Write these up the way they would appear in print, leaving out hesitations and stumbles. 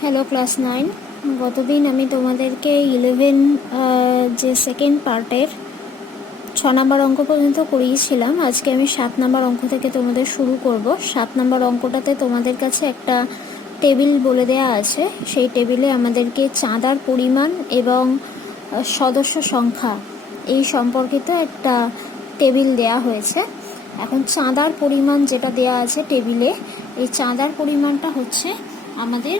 Hello class 9। গতদিন আমি তোমাদেরকে 11 যে সেকেন্ড পার্টের 6 নম্বর অঙ্ক পর্যন্ত করিয়েছিলাম। আজকে আমি 7 নম্বর অঙ্ক থেকে তোমাদের শুরু করব। 7 নম্বর অঙ্কটাতে তোমাদের কাছে একটা টেবিল বলে দেয়া আছে। সেই টেবিলে আমাদেরকে চাঁদার পরিমাণ এবং সদস্য সংখ্যা এই সম্পর্কিত একটা টেবিল দেয়া হয়েছে। এখন চাঁদার পরিমাণ যেটা দেয়া আছে টেবিলে, এই চাঁদার পরিমাণটা হচ্ছে আমাদের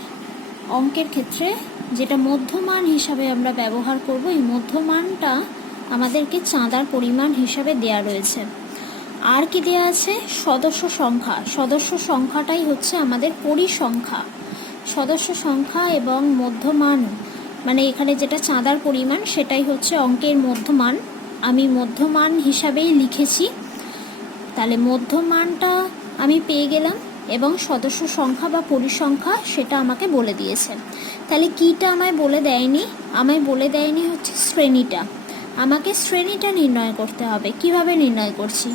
অঙ্কের ক্ষেত্রে যেটা মধ্যমান হিসাবে আমরা ব্যবহার করব। এই মধ্যমানটা আমাদেরকে চাঁদার পরিমাণ হিসাবে দেয়া রয়েছে। আর কি দেয়া আছে? সদস্য সংখ্যা। সদস্য সংখ্যাটাই হচ্ছে আমাদের পরিসংখ্যা। সদস্য সংখ্যা এবং মধ্যমান, মানে এখানে যেটা চাঁদার পরিমাণ সেটাই হচ্ছে অঙ্কের মধ্যমান। আমি মধ্যমান হিসাবেই লিখেছি। তাহলে মধ্যমানটা আমি পেয়ে গেলাম এবং সদস্য সংখ্যা বা পরিসংখ্যা সেটা আমাকে বলে দিয়েছে। তাহলে কীটা আমায় বলে দেয়নি? আমায় বলে দেয়নি হচ্ছে শ্রেণীটা। আমাকে শ্রেণীটা নির্ণয় করতে হবে। কিভাবে নির্ণয় করছি?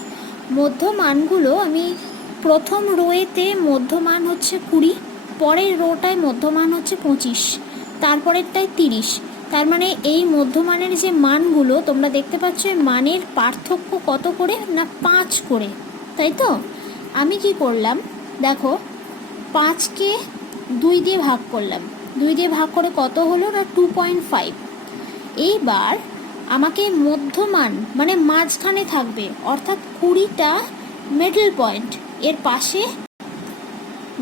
মধ্যমানগুলো আমি প্রথম রোয়েতে মধ্যমান হচ্ছে 20, পরের রোটায় মধ্যমান হচ্ছে 25, তারপরেরটায় 30। তার মানে এই মধ্যমানের যে মানগুলো তোমরা দেখতে পাচ্ছ, মানের পার্থক্য কত করে? না 5 করে, তাই তো? আমি কি করলাম দেখো, 5কে 2 দিয়ে ভাগ করলাম। 2 দিয়ে ভাগ করে কত হলো? না 2.5। এইবার আমাকে মধ্যমান মানে মাঝখানে থাকবে, অর্থাৎ 20টা মিডল পয়েন্ট, এর পাশে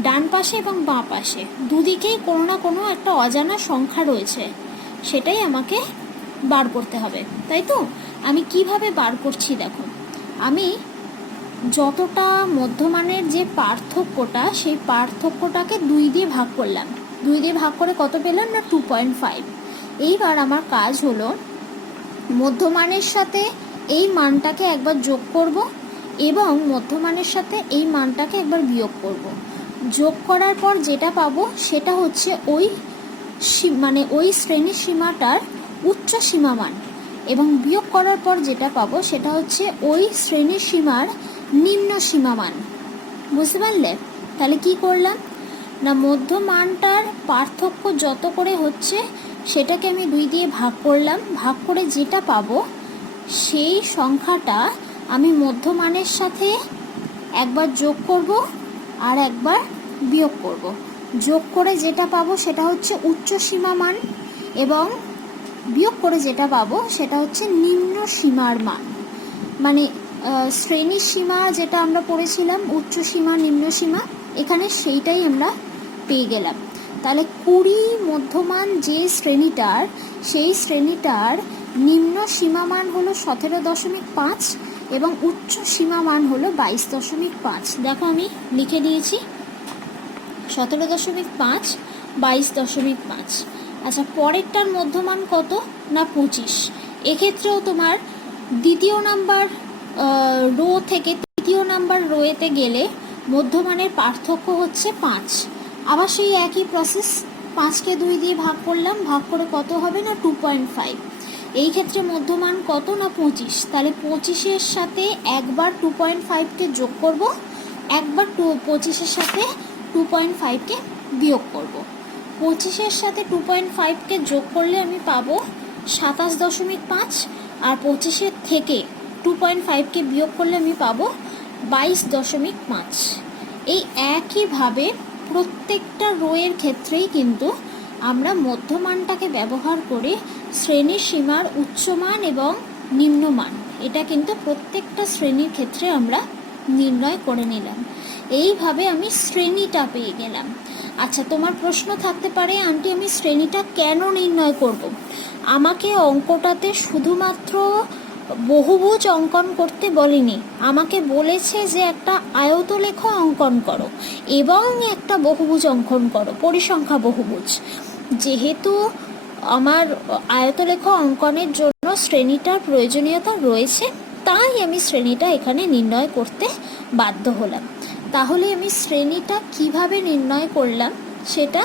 ডান পাশে এবং বাঁ পাশে দুদিকেই কোনো না কোনো একটা অজানা সংখ্যা রয়েছে, সেটাই আমাকে বার করতে হবে, তাই তো? আমি কিভাবে বার করছি দেখো, আমি যতটা মধ্যমানের যে পার্থক্যটা, সেই পার্থক্যটাকে 2 দিয়ে ভাগ করলাম। 2 দিয়ে ভাগ করে কত পেলাম? না 2.5। এইবার আমার কাজ হলো মধ্যমানের সাথে এই মানটাকে একবার যোগ করব এবং মধ্যমানের সাথে এই মানটাকে একবার বিয়োগ করব। যোগ করার পর যেটা পাবো সেটা হচ্ছে ওই শ্রেণীর সীমাটার উচ্চ সীমামান, এবং বিয়োগ করার পর যেটা পাবো সেটা হচ্ছে ওই শ্রেণীর সীমার নিম্ন সীমামান। বুঝতে পারলে? তাহলে কি করলাম না, মধ্যমানটার পার্থক্য যত করে হচ্ছে সেটাকে আমি 2 দিয়ে ভাগ করলাম। ভাগ করে যেটা পাবো সেই সংখ্যাটা আমি মধ্যমানের সাথে একবার যোগ করব আর একবার বিয়োগ করব। যোগ করে যেটা পাবো সেটা হচ্ছে উচ্চ সীমামান এবং বিয়োগ করে যেটা পাবো সেটা হচ্ছে নিম্ন সীমার মান। মানে শ্রেণীর সীমা যেটা আমরা পড়েছিলাম, উচ্চ সীমা নিম্ন সীমা, এখানে সেইটাই আমরা পেয়ে গেলাম। তাহলে 20 মধ্যমান যে শ্রেণীটার, সেই শ্রেণীটার নিম্ন সীমামান হলো 17.5 এবং উচ্চ সীমামান হলো 22.5। দেখো আমি লিখে দিয়েছি 17.5, 22.5। আচ্ছা, পরেরটার মধ্যমান কত? না 25। এক্ষেত্রেও তোমার দ্বিতীয় নাম্বার রো থেকে তৃতীয় নাম্বার রোয়েতে গেলে মধ্যমানের পার্থক্য হচ্ছে 5। আবার সেই একই প্রসেস, 5কে 2 দিয়ে ভাগ করলাম, ভাগ করে কত হবে? না 2.5। এই ক্ষেত্রে মধ্যমান কত? না 25। তাহলে 25-এর সাথে একবার 2.5কে যোগ করব, একবার 25-এর সাথে 2.5কে বিয়োগ করব। 25-এর সাথে 2.5কে যোগ করলে আমি পাবো 27.5, আর 25-এর থেকে 2.5কে বিয়োগ করলে আমি পাবো 22.5। এই একইভাবে প্রত্যেকটা রোয়ের ক্ষেত্রেই কিন্তু আমরা মধ্যমানটাকে ব্যবহার করে শ্রেণীর সীমার উচ্চমান এবং নিম্নমান, এটা কিন্তু প্রত্যেকটা শ্রেণীর ক্ষেত্রে আমরা নির্ণয় করে নিলাম। এইভাবে আমি শ্রেণীটা পেয়ে গেলাম। আচ্ছা, তোমার প্রশ্ন থাকতে পারে, আন্টি আমি শ্রেণীটা কেন নির্ণয় করব? আমাকে অঙ্কটাতে শুধুমাত্র বহুভুজ অঙ্কন করতে বলেনি, আমাকে বলেছে যে একটা আয়তলেখ অঙ্কন করো এবং একটা বহুভুজ অঙ্কন করো, পরিসংখ্যা বহুভুজ। যেহেতু আমার আয়তলেখ অঙ্কনের জন্য শ্রেণীটার প্রয়োজনীয়তা রয়েছে, তাই আমি শ্রেণীটা এখানে নির্ণয় করতে বাধ্য হলাম। তাহলে আমি শ্রেণীটা কিভাবে নির্ণয় করলাম সেটা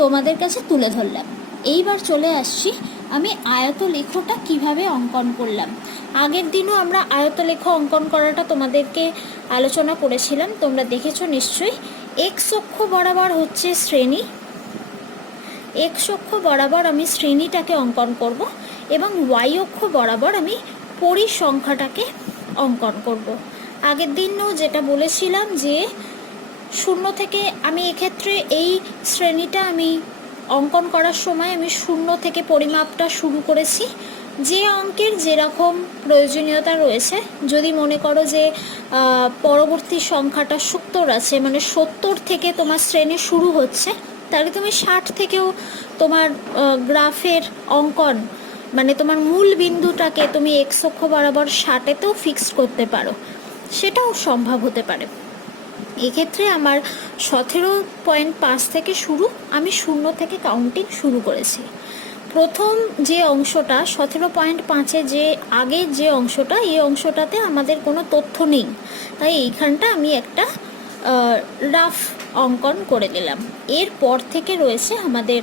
তোমাদের কাছে তুলে ধরলাম। এইবার চলে আসছি আমি আয়তলেখটা কিভাবে অঙ্কন করলাম। আগের দিনও আমরা আয়তলেখ অঙ্কন করাটা তোমাদেরকে আলোচনা করেছিলাম, তোমরা দেখেছো নিশ্চয়ই। এক্স অক্ষ বরাবর হচ্ছে শ্রেণী, এক্স অক্ষ বরাবর আমি শ্রেণীটাকে অঙ্কন করব এবং ওয়াই অক্ষ বরাবর আমি পরিসংখ্যাটাকে অঙ্কন করব। আগের দিনও যেটা বলেছিলাম যে শূন্য থেকে আমি এক্ষেত্রে এই শ্রেণীটা আমি অঙ্কন করার সময় আমি শূন্য থেকে পরিমাপটা শুরু করেছি। যে অঙ্কের যেরকম প্রয়োজনীয়তা রয়েছে, যদি মনে করো যে পরবর্তী সংখ্যাটা 70 আছে, মানে 70 থেকে তোমার শ্রেণী শুরু হচ্ছে, তাহলে তুমি 60 থেকেও তোমার গ্রাফের অঙ্কন, মানে তোমার মূল বিন্দুটাকে তুমি এক্স অক্ষ বরাবর 60-তেও ফিক্সড করতে পারো, সেটাও সম্ভব হতে পারে। এক্ষেত্রে আমার 17.5 থেকে শুরু, আমি শূন্য থেকে কাউন্টিং শুরু করেছি। প্রথম যে অংশটা 17.5-এ যে আগের যে অংশটা, এই অংশটাতে আমাদের কোনো তথ্য নেই, তাই এইখানটা আমি একটা রাফ অঙ্কন করে দিলাম। এরপর থেকে রয়েছে আমাদের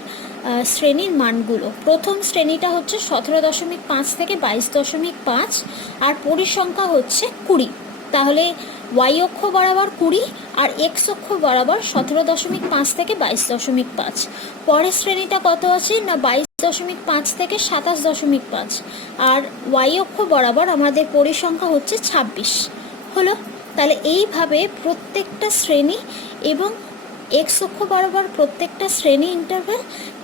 শ্রেণীর মানগুলো। প্রথম শ্রেণীটা হচ্ছে 17.5 থেকে 22.5 আর পরিসংখ্যা হচ্ছে 20। তাহলে ওয়াই অক্ষ বরাবর 20 আর এক্স অক্ষ বরাবর 17.5 থেকে 22.5। পরের শ্রেণীটা কত আছে না 22.5 থেকে 27.5 আর ওয়াই অক্ষ বরাবর আমাদের পরিসংখ্যা হচ্ছে 26 হলো। তাহলে এইভাবে প্রত্যেকটা শ্রেণী এবং এক্স অক্ষ বরাবর প্রত্যেকটা শ্রেণী ইন্টারভ্যাল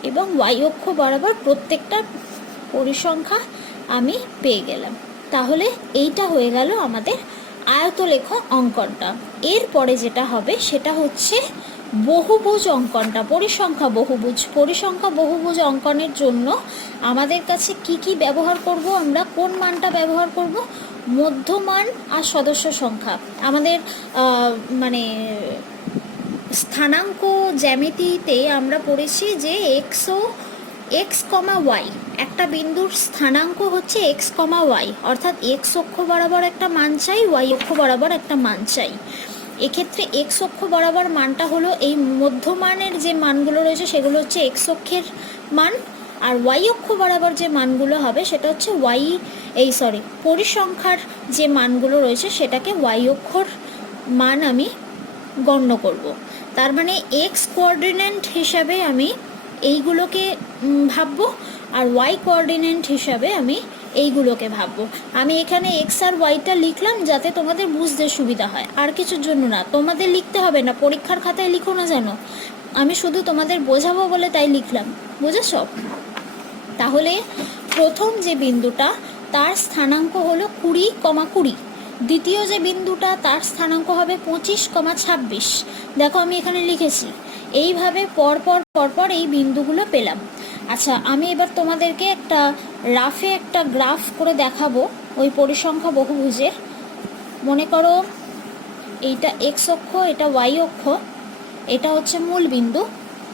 এবং ওয়াই অক্ষ বরাবর প্রত্যেকটা পরিসংখ্যা আমি পেয়ে গেলাম। তাহলে এইটা হয়ে গেল আমাদের আয়তলেখ অঙ্কনটা। এরপরে যেটা হবে সেটা হচ্ছে বহুভুজ অঙ্কনটা, পরিসংখ্যা বহুভুজ। পরিসংখ্যা বহুভুজ অঙ্কনের জন্য আমাদের কাছে কি কি ব্যবহার করব, আমরা কোন মানটা ব্যবহার করব, মধ্যমান আর সদস্য সংখ্যা। আমাদের মানে স্থানাঙ্ক জ্যামিতিতে আমরা পড়েছি যে এক্স কমা ওয়াই, একটা বিন্দুর স্থানাঙ্ক হচ্ছে এক্স কমা ওয়াই, অর্থাৎ এক্স অক্ষ বরাবর একটা মান চাই, ওয়াই অক্ষ বরাবর একটা মান চাই। এক্ষেত্রে এক্স অক্ষ বরাবর মানটা হলো এই মধ্যমানের যে মানগুলো রয়েছে সেগুলো হচ্ছে এক্স অক্ষের মান, আর ওয়াই অক্ষ বরাবর যে মানগুলো হবে সেটা হচ্ছে পরিসংখ্যার যে মানগুলো রয়েছে সেটাকে ওয়াই অক্ষর মান আমি গণ্য করব। তার মানে এক্স কোঅর্ডিনেট হিসাবে আমি এইগুলোকে ভাববো আর ওয়াই কোঅর্ডিনেট হিসাবে আমি এইগুলোকে ভাববো। আমি এখানে এক্স আর ওয়াইটা লিখলাম যাতে তোমাদের বুঝতে সুবিধা হয়, আর কিছুর জন্য না। তোমাদের লিখতে হবে না, পরীক্ষার খাতায় লিখো না যেন, আমি শুধু তোমাদের বোঝাবো বলে তাই লিখলাম, বুঝেছ? তাহলে প্রথম যে বিন্দুটা তার স্থানাঙ্ক হলো 20,20। দ্বিতীয় যে বিন্দুটা তার স্থানাঙ্ক হবে 25,26। দেখো আমি এখানে লিখেছি। এইভাবে পরপর এই বিন্দুগুলো পেলাম। আচ্ছা, আমি এবার তোমাদেরকে একটা রাফে একটা গ্রাফ করে দেখাবো ওই পরিসংখ্যা বহুভুজের। মনে করো এইটা এক্স অক্ষ, এটা ওয়াই অক্ষ, এটা হচ্ছে মূল বিন্দু।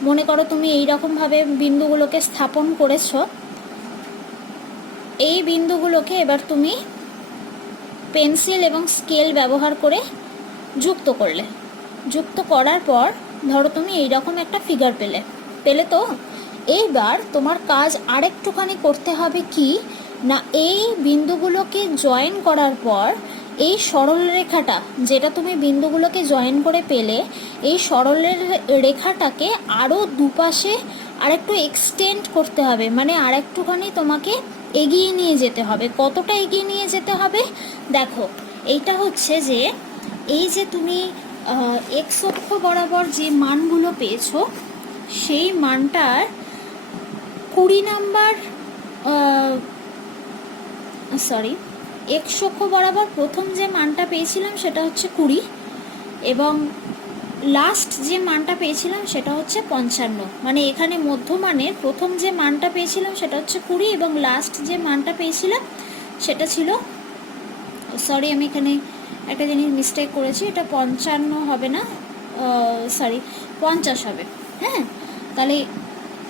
মনে করো তুমি এই রকমভাবে বিন্দুগুলোকে স্থাপন করেছো। এই বিন্দুগুলোকে এবার তুমি পেন্সিল এবং স্কেল ব্যবহার করে যুক্ত করলে। যুক্ত করার পর ধরো তুমি এইরকম একটা ফিগার পেলে তো এইবার তোমার কাজ আরেকটুখানি করতে হবে কি না, এই বিন্দুগুলোকে জয়েন করার পর এই সরল রেখাটা যেটা তুমি বিন্দুগুলোকে জয়েন করে পেলে, এই সরল রেখাটাকে আরও দুপাশে আরেকটু এক্সটেন্ড করতে হবে, মানে আরেকটুখানি তোমাকে এগিয়ে নিয়ে যেতে হবে। কতটা এগিয়ে নিয়ে যেতে হবে দেখো, এইটা হচ্ছে যে এই যে তুমি এক্স অক্ষ বরাবর যে মানগুলো পেয়েছো সেই মানটার 20 নাম্বার এক্স অক্ষ বরাবর প্রথম যে মানটা পেয়েছিলাম সেটা হচ্ছে 20 এবং লাস্ট যে মানটা পেয়েছিলাম সেটা হচ্ছে 55। মানে এখানে মধ্যমানের প্রথম যে মানটা পেয়েছিলাম সেটা হচ্ছে 20 এবং লাস্ট যে মানটা পেয়েছিলাম সেটা ছিল, আমি এখানে একটা জিনিস মিস্টেক করেছি, এটা 55 হবে না, 50 হবে। হ্যাঁ, তাহলে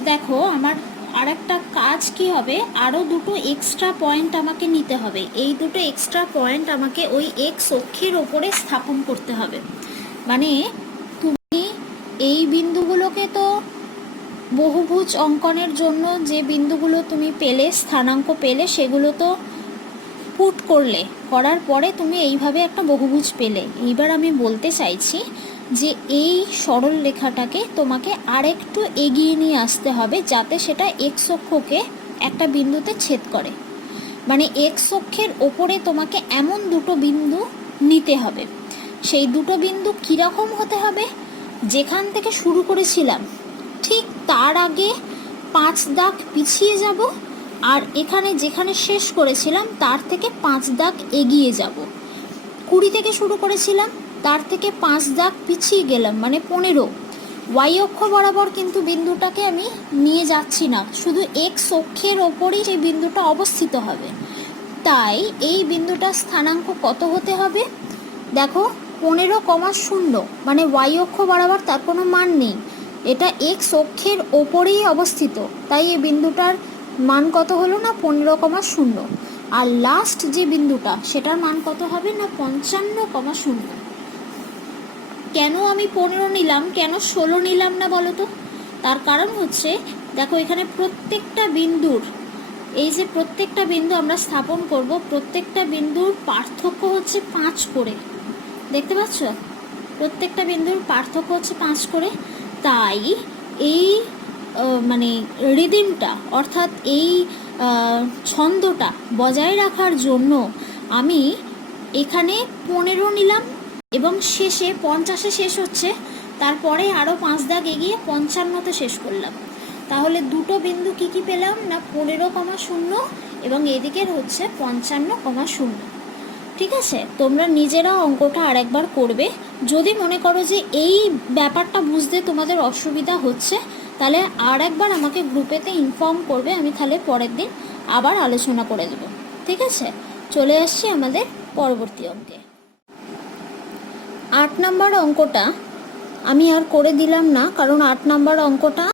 দেখো আমার আর একটা কাজ কি হবে, আরও দুটো এক্সট্রা পয়েন্ট আমাকে নিতে হবে। এই দুটো এক্সট্রা পয়েন্ট আমাকে ওই এক্স অক্ষের ওপরে স্থাপন করতে হবে। মানে তুমি এই বিন্দুগুলোকে তো বহুভুজ অঙ্কনের জন্য যে বিন্দুগুলো তুমি পেলে, স্থানাঙ্ক পেলে, সেগুলো তো পুট করার পরে তুমি এইভাবে একটা বহুভুজ পেলে। এইবার আমি বলতে চাইছি যে এই সরল রেখাটাকে তোমাকে আরেকটু এগিয়ে নিয়ে আসতে হবে, যাতে সেটা এক্স অক্ষকে একটা বিন্দুতে ছেদ করে। মানে এক্স অক্ষের ওপরে তোমাকে এমন দুটো বিন্দু নিতে হবে। সেই দুটো বিন্দু কীরকম হতে হবে? যেখান থেকে শুরু করেছিলাম ঠিক তার আগে 5 দাগ পিছিয়ে যাব, আর এখানে যেখানে শেষ করেছিলাম তার থেকে 5 দাগ এগিয়ে যাব। 20 থেকে শুরু করেছিলাম, তার থেকে 5 দাগ পিছিয়ে গেলাম, মানে 15। ওয়াই অক্ষ বরাবর কিন্তু বিন্দুটাকে আমি নিয়ে যাচ্ছি না, শুধু এক্স অক্ষের ওপরেই সেই বিন্দুটা অবস্থিত হবে। তাই এই বিন্দুটার স্থানাঙ্ক কত হতে হবে? দেখো 15,0, মানে ওয়াই অক্ষ বরাবর তার কোনো মান নেই, এটা এক্স অক্ষের ওপরেই অবস্থিত। তাই এই বিন্দুটার মান কত হলো না 15,0। আর লাস্ট যে বিন্দুটা সেটার মান কত হবে না 55,0। কেন আমি 15 নিলাম, কেন 16 নিলাম না বলো তো? তার কারণ হচ্ছে, দেখো এখানে প্রত্যেকটা বিন্দুর, এই যে প্রত্যেকটা বিন্দু আমরা স্থাপন করব, প্রত্যেকটা বিন্দুর পার্থক্য হচ্ছে 5 করে। দেখতে পাচ্ছ? প্রত্যেকটা বিন্দুর পার্থক্য হচ্ছে 5 করে। তাই এই মানে রিদিমটা, অর্থাৎ এই ছন্দটা বজায় রাখার জন্য আমি এখানে 15 নিলাম, এবং শেষে 50-এ শেষ হচ্ছে, তারপরে আরও 5 দাগ এগিয়ে 55-তে শেষ করলাম। তাহলে দুটো বিন্দু কি কি পেলাম না 15,0 এবং এদিকের হচ্ছে 55,0। ঠিক আছে, তোমরা নিজেরা অঙ্কটা আরেকবার করবে। যদি মনে করো যে এই ব্যাপারটা বুঝতে তোমাদের অসুবিধা হচ্ছে, তাহলে আর একবার আমাকে গ্রুপেতে ইনফর্ম করবে, আমি তাহলে পরের দিন আবার আলোচনা করে দেব। ঠিক আছে, চলে আসছি আমাদের পরবর্তী অঙ্কে। 8 নম্বর অঙ্কটা আমি আর করে দিলাম না, কারণ 8 নম্বর অঙ্কটা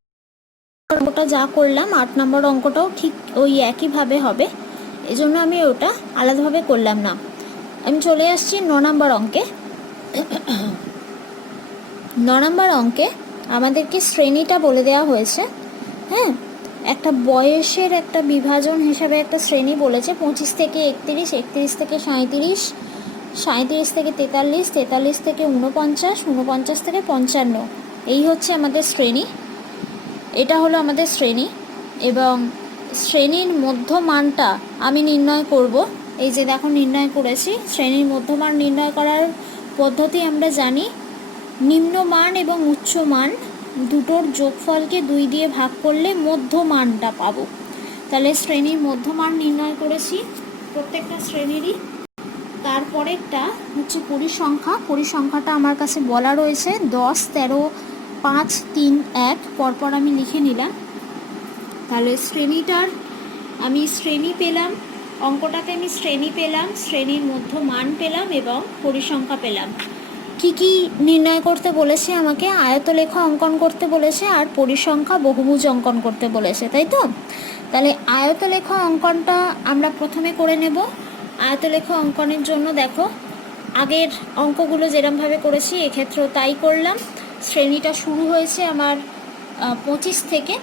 যা করলাম 8 নম্বর অঙ্কটাও ঠিক ওই একইভাবে হবে, এজন্য আমি ওটা আলাদাভাবে করলাম না। আমি চলে আসছি 9 নম্বর অঙ্কে। 9 নম্বর অঙ্কে আমাদেরকে শ্রেণীটা বলে দেওয়া হয়েছে। হ্যাঁ, একটা বয়সের একটা বিভাজন হিসাবে একটা শ্রেণী বলেছে, 25 থেকে 31, 31 থেকে 37, 37 থেকে 43, 43 থেকে 49, 49 থেকে 55। এই হচ্ছে আমাদের শ্রেণী, এটা হলো আমাদের শ্রেণী। এবং শ্রেণীর মধ্যমানটা আমি নির্ণয় করব। এই যে দেখো নির্ণয় করেছি। শ্রেণীর মধ্যমান নির্ণয় করার পদ্ধতি আমরা জানি, নিম্নমান এবং উচ্চমান দুটোর যোগফলকে 2 দিয়ে ভাগ করলে মধ্যমানটা পাবো। তাহলে শ্রেণীর মধ্যমান নির্ণয় করেছি প্রত্যেকটা শ্রেণীরই। তারপরেরটা হচ্ছে পরিসংখ্যা। পরিসংখ্যাটা আমার কাছে বলা রয়েছে 10, 13, 5, 3, 1 পরপর আমি লিখে নিলাম। তাহলে শ্রেণীটার আমি শ্রেণী পেলাম, অঙ্কটাতে আমি শ্রেণী পেলাম, শ্রেণীর মধ্যমান পেলাম এবং পরিসংখ্যা পেলাম। কি কি নির্ণয় করতে বলেছে আমাকে? আয়তলেখা অঙ্কন করতে বলেছে আর পরিসংখ্যা বহুভুজ অঙ্কন করতে বলেছে, তাই তো? তাহলে আয়তলেখা অঙ্কনটা আমরা প্রথমে করে নেব। আয়তলেখা অঙ্কনের জন্য দেখো আগের অঙ্কগুলো যেরমভাবে করেছি এক্ষেত্রেও তাই করলাম। শ্রেণীটা শুরু হয়েছে আমার 25 থেকে,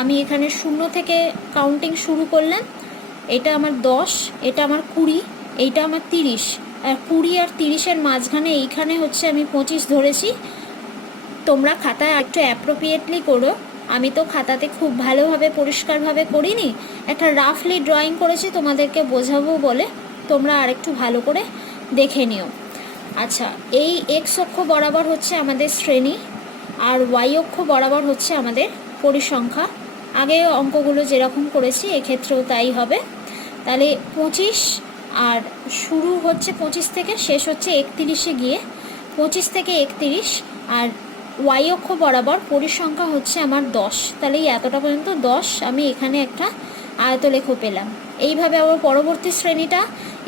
আমি এখানে 0 থেকে কাউন্টিং শুরু করলাম। এটা আমার 10, এটা আমার 20, এইটা আমার 30, আর 20 আর 30-এর মাঝখানে এইখানে হচ্ছে আমি 25 ধরেছি। তোমরা খাতায় একটু অ্যাপ্রোপ্রিয়েটলি করো, আমি তো খাতাতে খুব ভালোভাবে পরিষ্কারভাবে করিনি, একটা রাফলি ড্রয়িং করেছি তোমাদেরকে বোঝাবো বলে, তোমরা আরেকটু ভালো করে দেখে নিও। আচ্ছা, এই এক্স অক্ষ বরাবর হচ্ছে আমাদের শ্রেণী, আর ওয়াই অক্ষ বরাবর হচ্ছে আমাদের পরিসংখ্যা। আগে অঙ্কগুলো যেরকম করেছি এক্ষেত্রেও তাই হবে। তাহলে 25, আর শুরু হচ্ছে 25 থেকে, শেষ হচ্ছে 31-এ গিয়ে। 25 থেকে 31, আর ওয়াই অক্ষ বরাবর পরিসংখ্যা হচ্ছে আমার 10। তাহলে এই এতটা পর্যন্ত 10 আমি এখানে একটা আয়তলেখ পেলাম। এইভাবে আবার পরবর্তী শ্রেণীটা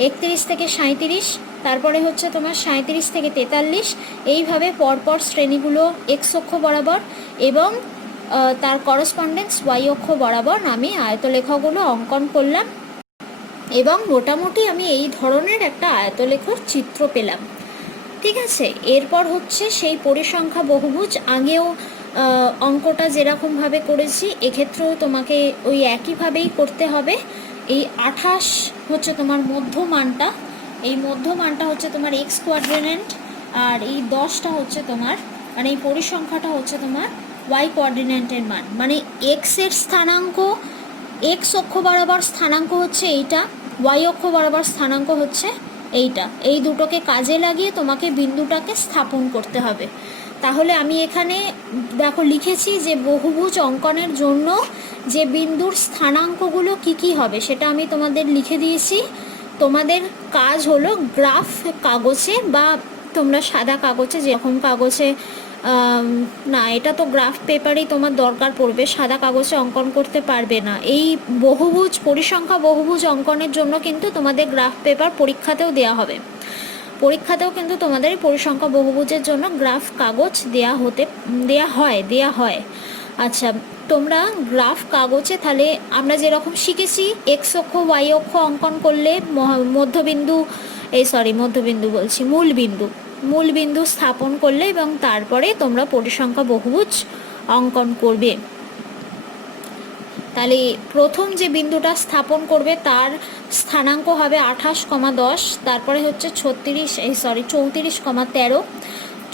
31 থেকে 37, তারপরে হচ্ছে তোমার 37 থেকে 43, এইভাবে পরপর শ্রেণীগুলো এক্স অক্ষ বরাবর এবং তার করসপন্ডেন্স ওয়াই অক্ষ বরাবর আমি আয়তলেখাগুলো অঙ্কন করলাম, এবং মোটামুটি আমি এই ধরনের একটা আয়তলেখার চিত্র পেলাম। ঠিক আছে, এরপর হচ্ছে সেই পরিসংখ্যা বহুভুজ। আগেও অঙ্কটা যেরকমভাবে করেছি এক্ষেত্রেও তোমাকে ওই একইভাবেই করতে হবে। এই 28 হচ্ছে তোমার মধ্যমানটা, এই মধ্যমানটা হচ্ছে তোমার এক্স কোয়াড্রেন্ট, আর এই 10টা হচ্ছে তোমার, মানে এই পরিসংখ্যাটা হচ্ছে তোমার ওয়াই কোঅর্ডিনেটের মান, মানে এক্সের স্থানাঙ্ক, এক্স অক্ষ বরাবর স্থানাঙ্ক হচ্ছে এইটা, ওয়াই অক্ষ বরাবর স্থানাঙ্ক হচ্ছে এইটা। এই দুটোকে কাজে লাগিয়ে তোমাকে বিন্দুটাকে স্থাপন করতে হবে। তাহলে আমি এখানে দেখো লিখেছি যে বহুভুজ অঙ্কনের জন্য যে বিন্দুর স্থানাঙ্কগুলো কি কি হবে সেটা আমি তোমাদের লিখে দিয়েছি। তোমাদের কাজ হলো গ্রাফ কাগজে বা তোমরা সাদা কাগজে, যেরকম কাগজে, না এটা তো গ্রাফ পেপারেই তোমার দরকার পড়বে, সাদা কাগজে অঙ্কন করতে পারবে না। এই বহুভুজ পরিসংখ্যা বহুভুজ অঙ্কনের জন্য কিন্তু তোমাদের গ্রাফ পেপার পরীক্ষাতেও দেওয়া হবে, পরীক্ষাতেও কিন্তু তোমাদের পরিসংখ্যা বহুভুজের জন্য গ্রাফ কাগজ দেয়া হয়। আচ্ছা, তোমরা গ্রাফ কাগজে তাহলে আমরা যেরকম শিখেছি এক্স অক্ষ ওয়াই অক্ষ অঙ্কন করলে মূল বিন্দু স্থাপন করলে এবং তারপরে তোমরা পরিসংখ্যা বহুভুজ অঙ্কন করবে। তাহলে প্রথম যে বিন্দুটা স্থাপন করবে তার স্থানাঙ্ক হবে 28,10, তারপরে হচ্ছে 34,13,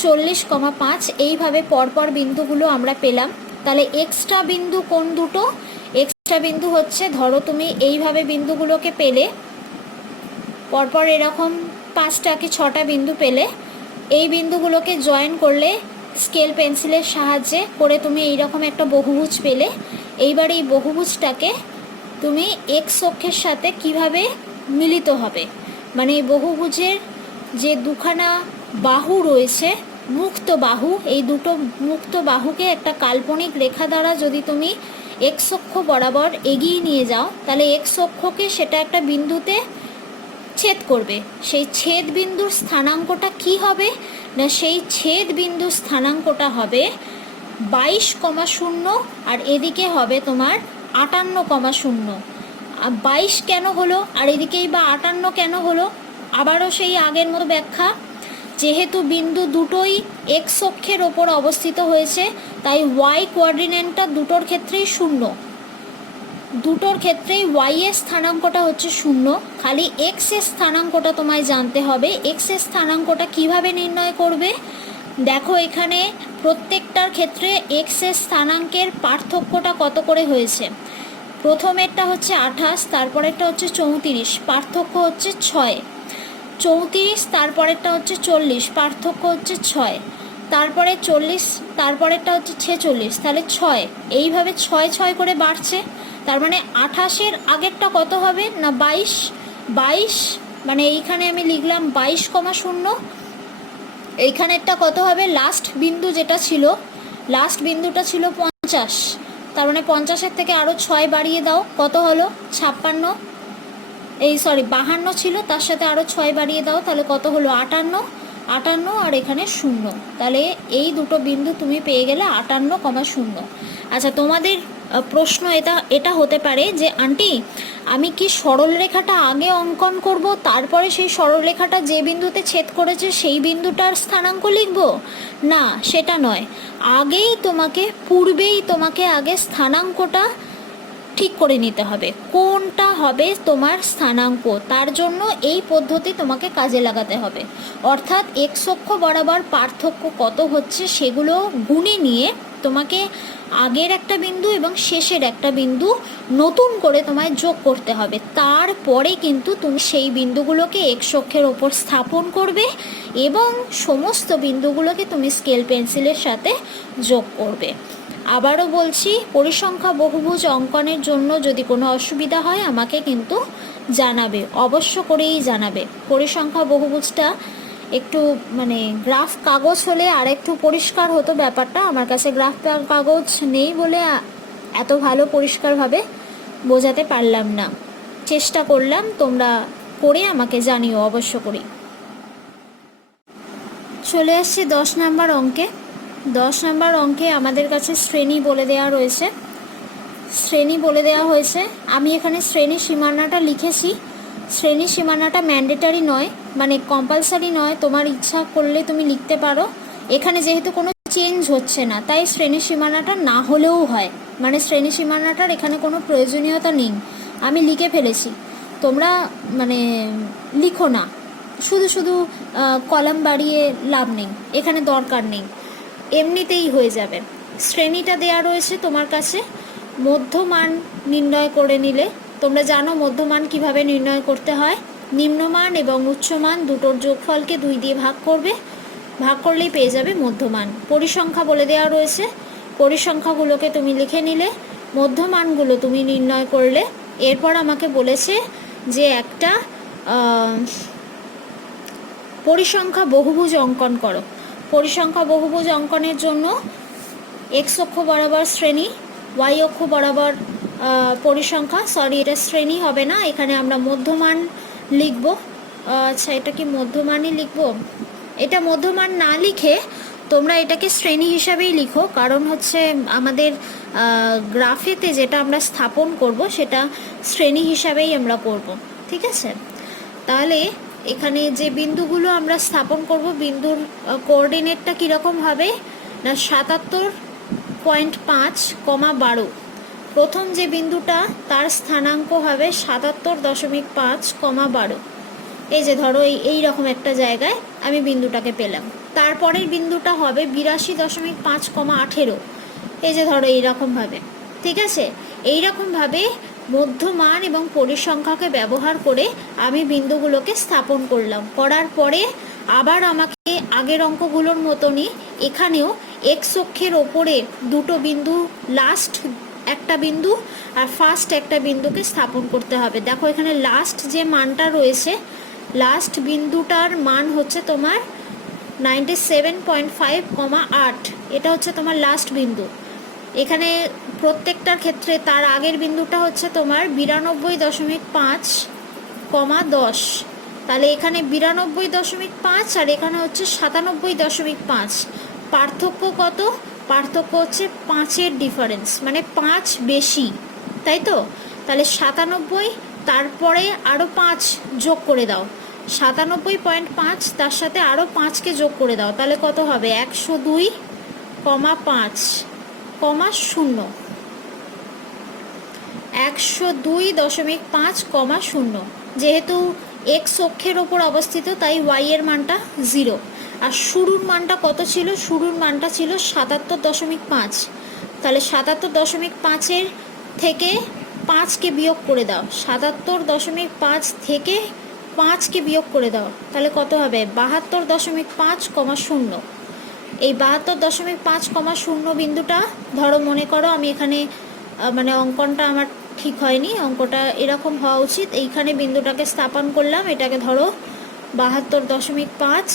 40,5, এইভাবে পরপর বিন্দুগুলো আমরা পেলাম। তাহলে এক্সট্রা বিন্দু কোন দুটো? এক্সট্রা বিন্দু হচ্ছে, ধরো তুমি এইভাবে বিন্দুগুলোকে পেলে পরপর এরকম 5টা কি 6টা বিন্দু পেলে, এই বিন্দুগুলোকে জয়েন করলে স্কেল পেন্সিলের সাহায্যে করে তুমি এইরকম একটা বহুভুজ পেলে। এইবার এই বহুভুজটাকে তুমি এক্স অক্ষের সাথে কিভাবে মিলিত হবে, মানে এই বহুভুজের যে দুখানা বাহু রয়েছে, মুক্ত বাহু, এই দুটো মুক্ত বাহুকে একটা কাল্পনিক রেখা দ্বারা যদি তুমি এক্স অক্ষ বরাবর এগিয়ে নিয়ে যাও, তাহলে এক্স অক্ষকে সেটা একটা বিন্দুতে ছেদ করবে। সেই ছেদ বিন্দুর স্থানাঙ্কটা কি হবে না, সেই ছেদ বিন্দুর স্থানাঙ্কটা হবে 22,0, আর এদিকে হবে তোমার 58,0। 22 কেন হলো আর এদিকেই বা 58 কেন হলো? আবারও সেই আগের মতো ব্যাখ্যা, যেহেতু বিন্দু দুটোই এক্স অক্ষের ওপর অবস্থিত হয়েছে তাই ওয়াই কোঅর্ডিনেটটা দুটোর ক্ষেত্রেই 0, দুটোর ক্ষেত্রেই ওয়াই এর স্থানাঙ্কটা হচ্ছে 0, খালি এক্স এর স্থানাঙ্কটা তোমায় জানতে হবে। এক্স এর স্থানাঙ্কটা কিভাবে নির্ণয় করবে? দেখো এখানে প্রত্যেকটার ক্ষেত্রে এক্স এর স্থানাঙ্কের পার্থক্যটা কত করে হয়েছে। প্রথমেরটা হচ্ছে 28, তারপরেরটা হচ্ছে 34, পার্থক্য হচ্ছে 6, 34, তারপরেরটা হচ্ছে 40, পার্থক্য হচ্ছে 6, তারপরে 40, তারপরেরটা হচ্ছে 46, তাহলে 6, এইভাবে 6 করে বাড়ছে। তার মানে 28-এর আগেরটা কত হবে না 22, মানে এইখানে আমি লিখলাম 22,0, এইখানেরটা কত হবে, লাস্ট বিন্দু যেটা ছিল, লাস্ট বিন্দুটা ছিল 50, তার মানে 50-এর থেকে আরও 6 বাড়িয়ে দাও, কত হলো 52, 52 ছিল, তার সাথে আরও 6 বাড়িয়ে দাও, তাহলে কত হলো 58, আর এখানে 0, তাহলে এই দুটো বিন্দু তুমি পেয়ে গেলে 58,0। আচ্ছা, তোমাদের প্রশ্ন এটা হতে পারে যে আন্টি আমি কি সরলরেখাটা আগে অঙ্কন করব, তারপরে সেই সরলরেখাটা যে বিন্দুতে ছেদ করেছে সেই বিন্দুটার স্থানাঙ্ক লিখব? না, সেটা নয়, পূর্বেই তোমাকে আগে স্থানাঙ্কটা ঠিক করে নিতে হবে, কোনটা হবে তোমার স্থানাঙ্ক। তার জন্য এই পদ্ধতি তোমাকে কাজে লাগাতে হবে, অর্থাৎ এক্স অক্ষ বরাবর পার্থক্য কত হচ্ছে সেগুলো গুণে নিয়ে তোমাকে আগের একটা বিন্দু এবং শেষের একটা বিন্দু নতুন করে তোমায় যোগ করতে হবে। তারপরে কিন্তু তুমি সেই বিন্দুগুলোকে এক্স অক্ষের ওপর স্থাপন করবে এবং সমস্ত বিন্দুগুলোকে তুমি স্কেল পেন্সিলের সাথে যোগ করবে। আবারও বলছি, পরিসংখ্যা বহুভুজ অঙ্কনের জন্য যদি কোনো অসুবিধা হয় আমাকে কিন্তু জানাবে, অবশ্য করেই জানাবে। পরিসংখ্যা বহুভুজটা একটু মানে গ্রাফ কাগজ হলে আর একটু পরিষ্কার হতো ব্যাপারটা, আমার কাছে গ্রাফ কাগজ নেই বলে এত ভালো পরিষ্কারভাবে বোঝাতে পারলাম না, চেষ্টা করলাম, তোমরা করে আমাকে জানিও অবশ্য করি। চলে আসছি 10 নম্বর অঙ্কে। 10 নম্বর অঙ্কে আমাদের কাছে শ্রেণী বলে দেওয়া হয়েছে। আমি এখানে শ্রেণী সীমানাটা লিখেছি। শ্রেণী সীমানাটা ম্যান্ডেটারি নয়, মানে কম্পালসারি নয়, তোমার ইচ্ছা করলে তুমি লিখতে পারো। এখানে যেহেতু কোনো চেঞ্জ হচ্ছে না তাই শ্রেণী সীমানাটা না হলেও হয়, মানে শ্রেণী সীমানাটার এখানে কোনো প্রয়োজনীয়তা নেই, আমি লিখে ফেলেছি, তোমরা মানে লিখো না, শুধু শুধু কলাম বাড়িয়ে লাভ নেই, এখানে দরকার নেই, এমনিতেই হয়ে যাবে। শ্রেণীটা দেয়া রয়েছে তোমার কাছে, মধ্যমান নির্ণয় করে নিলে, তোমরা জানো মধ্যমান কিভাবে নির্ণয় করতে হয়। নিম্নমান এবং উচ্চমান দুটোর যোগফলকে 2 দিয়ে ভাগ করবে, ভাগ করলেই পেয়ে যাবে মধ্যমান। পরিসংখ্যা বলে দেওয়া রয়েছে, পরিসংখ্যাগুলোকে তুমি লিখে নিলে, মধ্যমানগুলো তুমি নির্ণয় করলে। এরপর আমাকে বলেছে যে একটা পরিসংখ্যা বহুভুজ অঙ্কন করো। পরিসংখ্যা বহুভুজ অঙ্কনের জন্য এক্স অক্ষ বরাবর শ্রেণী, ওয়াই অক্ষ বরাবর পরিসংখ্যা, সরি এটা শ্রেণী হবে না, এখানে আমরা মধ্যমান লিখব। আচ্ছা, এটা কি মধ্যমানই লিখব? এটা মধ্যমান না লিখে তোমরা এটাকে শ্রেণী হিসাবেই লিখো, কারণ হচ্ছে আমাদের গ্রাফেতে যেটা আমরা স্থাপন করব সেটা শ্রেণী হিসাবেই আমরা করব, ঠিক আছে? তাহলে এখানে যে বিন্দুগুলো আমরা স্থাপন করব, বিন্দুর কোঅর্ডিনেটটা কীরকম হবে না 77.5, 12। প্রথম যে বিন্দুটা তার স্থানাঙ্ক হবে 77.5, 12। এই যে ধরো এই রকম একটা জায়গায় আমি বিন্দুটাকে পেলাম। তারপরের বিন্দুটা হবে 82.5, 18। এই যে ধরো এইরকমভাবে, ঠিক আছে? এইরকমভাবে মধ্যমান এবং পরিসংখ্যাকে ব্যবহার করে আমি বিন্দুগুলোকে স্থাপন করলাম। করার পরে আবার আমাকে আগের অঙ্কগুলোর মতনই এখানেও এক্স অক্ষের ওপরে দুটো বিন্দু, লাস্ট একটা বিন্দু আর ফার্স্ট একটা বিন্দুকে স্থাপন করতে হবে। দেখো এখানে লাস্ট যে মানটা রয়েছে, লাস্ট বিন্দুটার মান হচ্ছে তোমার 97.5, 8। এটা হচ্ছে তোমার লাস্ট বিন্দু। এখানে প্রত্যেকটার ক্ষেত্রে তার আগের বিন্দুটা হচ্ছে তোমার 92.5, 10। তাহলে এখানে 92.5 আর এখানে হচ্ছে 97.5। পার্থক্য কত? পার্থক্য হচ্ছে 5-এর ডিফারেন্স, মানে 5 বেশি, তাই তো? তাহলে 97, তারপরে আরও 5 যোগ করে দাও, 97.5, তার সাথে আরও 5কে যোগ করে দাও, তাহলে কত হবে? 102.5, 0। 102.5, 0। যেহেতু এক্স অক্ষের ওপর অবস্থিত তাই ওয়াই এর মানটা 0। আর শুরুর মানটা কত ছিল? শুরুর মানটা ছিল 77.5। তাহলে 77.5-এর থেকে 5কে বিয়োগ করে দাও, 77.5 থেকে 5কে বিয়োগ করে দাও, তাহলে কত হবে? 72.5, 0। এই 72.5, 0 বিন্দুটা ধরো, মনে করো আমি এখানে মানে অঙ্কনটা আমার ঠিক হয়নি, অঙ্কটা এরকম হওয়া উচিত। এইখানে বিন্দুটাকে স্থাপন করলাম, এটাকে ধরো 72.5,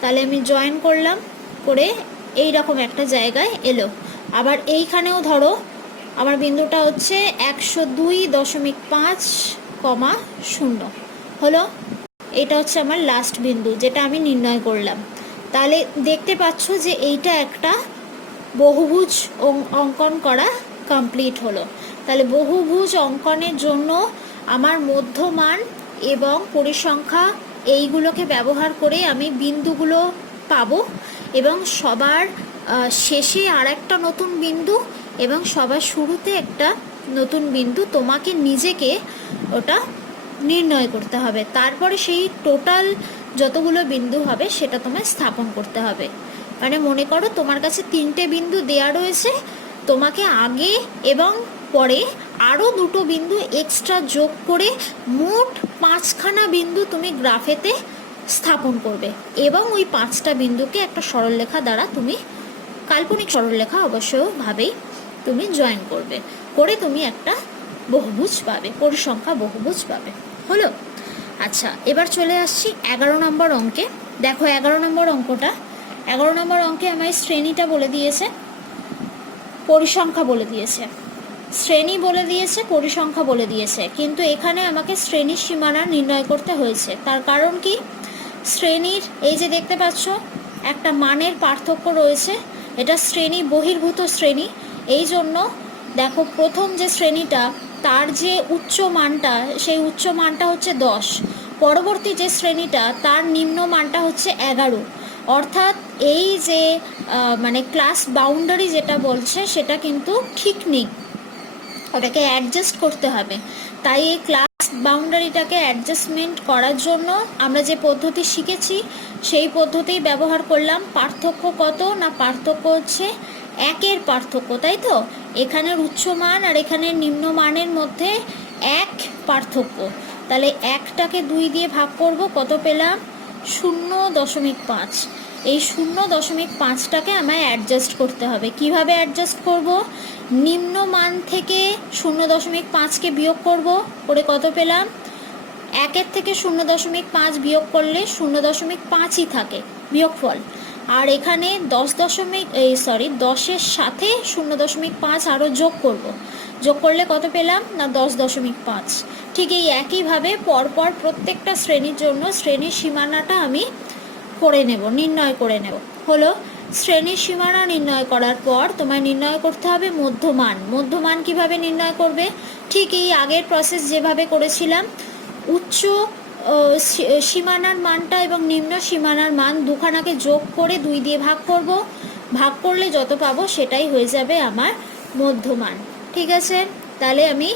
তাহলে আমি জয়েন করলাম, করে এই রকম একটা জায়গায় এলো। আবার এইখানেও ধরো আমার বিন্দুটা হচ্ছে 102.5, 0 হলো। এটা হচ্ছে আমার লাস্ট বিন্দু যেটা আমি নির্ণয় করলাম। তাহলে দেখতে পাচ্ছ যে এইটা একটা বহুভুজ অঙ্কন করা কমপ্লিট হলো। তাহলে বহুভুজ অঙ্কনের জন্য আমার মধ্যমান এবং পরিসংখ্যা এইগুলোকে ব্যবহার করে আমি বিন্দুগুলো পাবো, এবং সবার শেষে আর একটা নতুন বিন্দু এবং সবার শুরুতে একটা নতুন বিন্দু তোমাকে নিজেকে ওটা নির্ণয় করতে হবে। তারপরে সেই টোটাল যতগুলো বিন্দু হবে সেটা তোমায় স্থাপন করতে হবে। মানে মনে করো তোমার কাছে 3টে বিন্দু দেয়া রয়েছে, তোমাকে আগে এবং পরে আরও 2টো বিন্দু এক্সট্রা যোগ করে মোট 5খানা বিন্দু তুমি গ্রাফেতে স্থাপন করবে, এবং ওই 5টা বিন্দুকে একটা সরলরেখা দ্বারা তুমি, কাল্পনিক সরলরেখা অবশ্যভাবেই তুমি জয়েন করবে, করে তুমি একটা বহুভুজ পাবে, পরিসংখ্যা বহুভুজ পাবে। হলো? আচ্ছা, এবার চলে আসছি 11 নম্বর অঙ্কে। দেখো 11 নম্বর অঙ্কটা, 11 নম্বর অঙ্কে আমায় শ্রেণীটা বলে দিয়েছে, পরিসংখ্যা বলে দিয়েছে, শ্রেণী বলে দিয়েছে, পরিসংখ্যা বলে দিয়েছে, কিন্তু এখানে আমাকে শ্রেণীর সীমানা নির্ণয় করতে হয়েছে। তার কারণ কি? শ্রেণীর এই যে দেখতে পাচ্ছ একটা মানের পার্থক্য রয়েছে, এটা শ্রেণী বহির্ভূত শ্রেণী। এই জন্য দেখো প্রথম যে শ্রেণীটা তার যে উচ্চ মানটা, সেই উচ্চ মানটা হচ্ছে 10, পরবর্তী যে শ্রেণীটা তার নিম্ন মানটা হচ্ছে 11। অর্থাৎ এই যে মানে ক্লাস বাউন্ডারি যেটা বলছে সেটা কিন্তু ঠিক নেই, ওটাকে অ্যাডজাস্ট করতে হবে। তাই এই ক্লাস বাউন্ডারিটাকে অ্যাডজাস্টমেন্ট করার জন্য আমরা যে পদ্ধতি শিখেছি সেই পদ্ধতিই ব্যবহার করলাম। পার্থক্য কত না, পার্থক্য হচ্ছে একের পার্থক্য, তাই তো? এখানের উচ্চমান আর এখানের নিম্নমানের মধ্যে এক পার্থক্য। তাহলে একটাকে 2 দিয়ে ভাগ করব, কত পেলাম? 0.5। এই 0.5টাকে আমায় অ্যাডজাস্ট করতে হবে। কিভাবে অ্যাডজাস্ট করব? নিম্নমান থেকে 0.5কে বিয়োগ করব, করে কত পেলাম? 1-এর থেকে 0.5 বিয়োগ করলে 0.5ই থাকে বিয়োগফল। আর এখানে 10-এর সাথে 0.5 আরও যোগ করব। যোগ করলে কত পেলাম না 10.5। ঠিক এই একইভাবে পরপর প্রত্যেকটা শ্রেণীর জন্য শ্রেণীর সীমানাটা আমি করে নেব, নির্ণয় করে নেব। হলো, শ্রেণীর সীমানা নির্ণয় করার পর তোমায় নির্ণয় করতে হবে মধ্যমান। মধ্যমান কিভাবে নির্ণয় করবে? ঠিক এই আগের প্রসেস যেভাবে করেছিলাম, উচ্চ সীমানার মানটা এবং নিম্ন সীমানার মান দুখানাকে যোগ করে 2 দিয়ে ভাগ করব। ভাগ করলে যত পাবো সেটাই হয়ে যাবে আমার মধ্যমান। ঠিক আছে, তাহলে আমি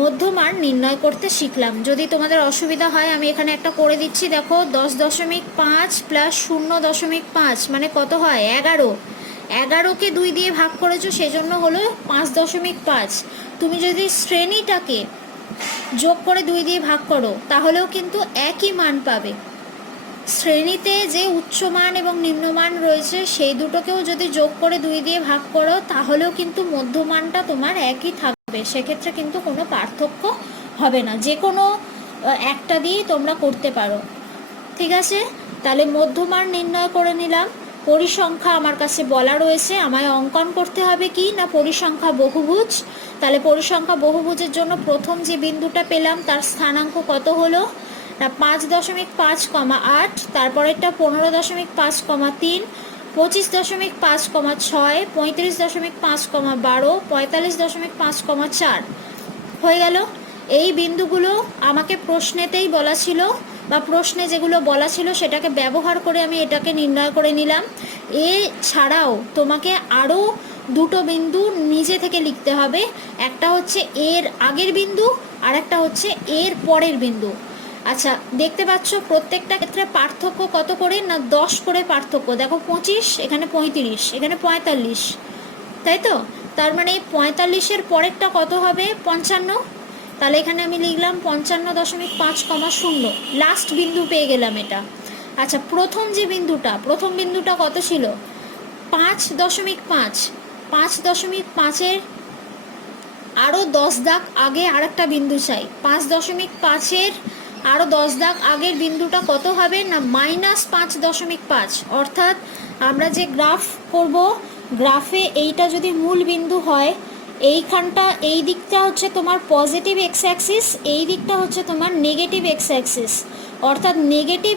মধ্যমান নির্ণয় করতে শিখলাম। যদি তোমাদের অসুবিধা হয় আমি এখানে একটা করে দিচ্ছি, দেখো 10.5 প্লাস 0.5 মানে কত হয়? 11। 11কে 2 দিয়ে ভাগ করেছো, সেজন্য হলো 5.5। তুমি যদি শ্রেণীটাকে যোগ করে 2 দিয়ে ভাগ করো তাহলেও কিন্তু একই মান পাবে। শ্রেণীতে যে উচ্চমান এবং নিম্নমান রয়েছে সেই দুটোকেও যদি যোগ করে 2 দিয়ে ভাগ করো তাহলেও কিন্তু মধ্যমানটা তোমার একই থাকবে। সেক্ষেত্রে কিন্তু কোনো পার্থক্য হবে না, যে কোনো একটা দিয়েই তোমরা করতে পারো। ঠিক আছে, তাহলে মধ্যমান নির্ণয় করে নিলাম। পরিসংখ্যা আমার কাছে বলা রয়েছে, আমায় অঙ্কন করতে হবে কি না পরিসংখ্যা বহুভুজ। তাহলে পরিসংখ্যা বহুভুজের জন্য প্রথম যে বিন্দুটা পেলাম তার স্থানাঙ্ক কত হলো না 5.5, তারপরেরটা 15.5, 25.5, 35.5, 45.5, হয়ে গেল। এই বিন্দুগুলো আমাকে প্রশ্নেতেই বলা ছিল, বা প্রশ্নে যেগুলো বলা ছিল সেটাকে ব্যবহার করে আমি এটাকে নির্ণয় করে নিলাম। এছাড়াও তোমাকে আরও 2টো বিন্দু নিজে থেকে লিখতে হবে। একটা হচ্ছে এর আগের বিন্দু আর একটা হচ্ছে এর পরের বিন্দু। আচ্ছা, দেখতে পাচ্ছ প্রত্যেকটা ক্ষেত্রে পার্থক্য কত করে না 10 করে পার্থক্য। দেখো 25, এখানে 35, এখানে 45, তাই তো? তার মানে 45-এর পরেরটা কত হবে? 55। তাহলে এখানে আমি লিখলাম 55.5, লাস্ট বিন্দু পেয়ে গেলাম এটা। আচ্ছা, প্রথম বিন্দুটা কত ছিল? 5.5। 5.5-এর আরও 10 দাগ আগে আরেকটা বিন্দু চাই। 5.5-এর আরও 10 দাগ আগের বিন্দুটা কত হবে না -5.5। অর্থাৎ আমরা যে গ্রাফ করব, গ্রাফে এইটা যদি মূল বিন্দু হয়, এইখানটা এই দিকটা হচ্ছে তোমার পজিটিভ এক্স অ্যাক্সিস, এই দিকটা হচ্ছে তোমার নেগেটিভ এক্স অ্যাক্সিস। অর্থাৎ নেগেটিভ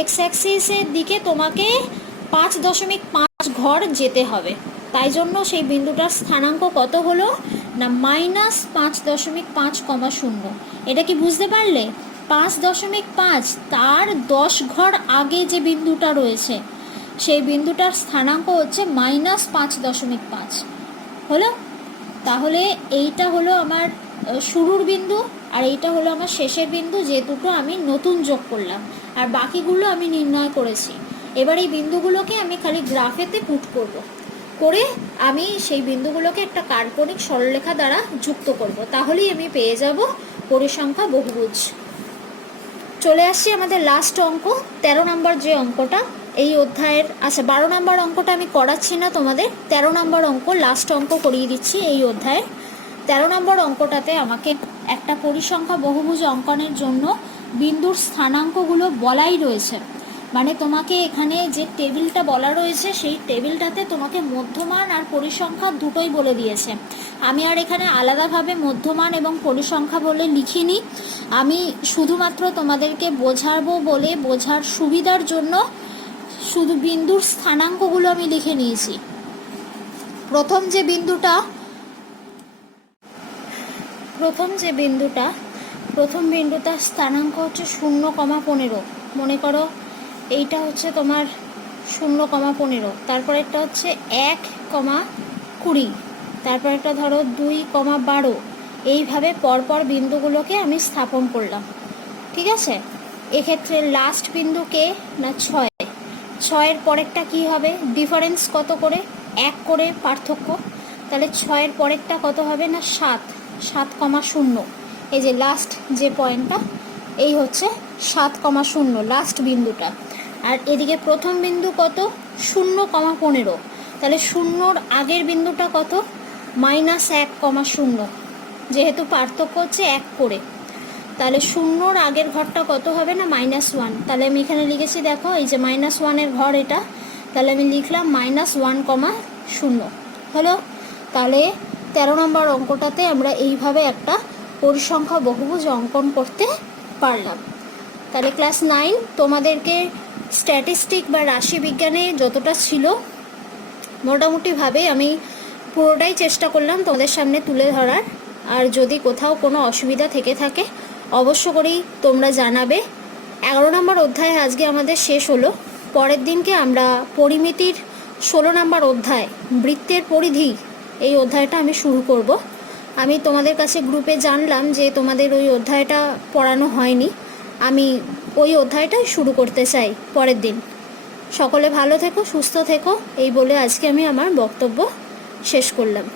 এক্স অ্যাক্সিসের দিকে তোমাকে 5.5 ঘর যেতে হবে। তাই জন্য সেই বিন্দুটার স্থানাঙ্ক কত হলো না -5.5, এটা কি বুঝতে পারলে? 5.5 তার 10 ঘর আগে যে বিন্দুটা রয়েছে সেই বিন্দুটার স্থানাঙ্ক হচ্ছে -5.5। হলো, তাহলে এইটা হলো আমার শুরুর বিন্দু আর এইটা হলো আমার শেষের বিন্দু, যে দুটো আমি নতুন যোগ করলাম, আর বাকিগুলো আমি নির্ণয় করেছি। এবার এই বিন্দুগুলোকে আমি খালি গ্রাফেতে পুট করব, করে আমি সেই বিন্দুগুলোকে একটা কাল্পনিক সরলরেখা দ্বারা যুক্ত করব, তাহলেই আমি পেয়ে যাব পরিসংখ্যা বহুভুজ। চলে আসছি আমাদের লাস্ট অঙ্ক, 13 নম্বর যে অঙ্কটা এই অধ্যায়ের। আচ্ছা, 12 নম্বর অঙ্কটা আমি করাচ্ছি না তোমাদের, 13 নম্বর অঙ্ক লাস্ট অঙ্ক করিয়ে দিচ্ছি এই অধ্যায়ের। 13 নম্বর অঙ্কটাতে আমাকে একটা পরিসংখ্যা বহুভুজ অঙ্কনের জন্য বিন্দুর স্থানাঙ্কগুলো বলাই রয়েছে। মানে তোমাকে এখানে যে টেবিলটা বলা রয়েছে সেই টেবিলটাতে তোমাকে মধ্যমান আর পরিসংখ্যা দুটোই বলে দিয়েছে। আমি আর এখানে আলাদাভাবে মধ্যমান এবং পরিসংখ্যা বলে লিখিনি, আমি শুধুমাত্র তোমাদেরকে বোঝাবো বলে, বোঝার সুবিধার জন্য শুধু বিন্দুর স্থানাঙ্কগুলো আমি লিখে নিয়েছি। প্রথম যে বিন্দুটার স্থানাঙ্ক হচ্ছে 0,15। মনে করো এইটা হচ্ছে তোমার 0,15, তারপরে একটা হচ্ছে 1,20, তারপর একটা ধরো 2,12, এইভাবে পরপর বিন্দুগুলোকে আমি স্থাপন করলাম। ঠিক আছে, এক্ষেত্রে লাস্ট বিন্দু কে না 6, 6-এর পরেরটা কি হবে, ডিফারেন্স কত করে, 1 করে পার্থক্য, তাহলে 6-এর পরেরটা কত হবে না 7, 7,0। এই যে লাস্ট যে পয়েন্টটা, এই হচ্ছে 7,0 লাস্ট বিন্দুটা। আর এদিকে প্রথম বিন্দু কত, 0,15, তাহলে 0-র আগের বিন্দুটা কত, -1,0, যেহেতু পার্থক্য হচ্ছে 1 করে, তাহলে 0-র আগের ঘরটা কত হবে না -1। তাহলে আমি এখানে লিখেছি, দেখো এই যে -1-এর ঘর এটা, তাহলে আমি লিখলাম -1,0 হলো। তাহলে 13 নম্বর অঙ্কটাতে আমরা এইভাবে একটা পরিসংখ্যা বহুভুজ অঙ্কন করতে পারলাম। তাহলে ক্লাস 9 তোমাদেরকে স্ট্যাটিস্টিক বা রাশিবিজ্ঞানে যতটা ছিল মোটামুটিভাবে আমি পুরোটাই চেষ্টা করলাম তোমাদের সামনে তুলে ধরার। আর যদি কোথাও কোনো অসুবিধা থেকে থাকে অবশ্য করেই তোমরা জানাবে। 11 নম্বর অধ্যায় আজকে আমাদের শেষ হলো। পরের দিনকে আমরা পরিমিতির 16 নম্বর অধ্যায় বৃত্তের পরিধি, এই অধ্যায়টা আমি শুরু করব। আমি তোমাদের কাছে গ্রুপে জানলাম যে তোমাদের ওই অধ্যায়টা পড়ানো হয়নি, আমি ওই অধ্যায়টাই শুরু করতে চাই পরের দিন। সকলে ভালো থেকো, সুস্থ থেকো, এই বলে আজকে আমি আমার বক্তব্য শেষ করলাম।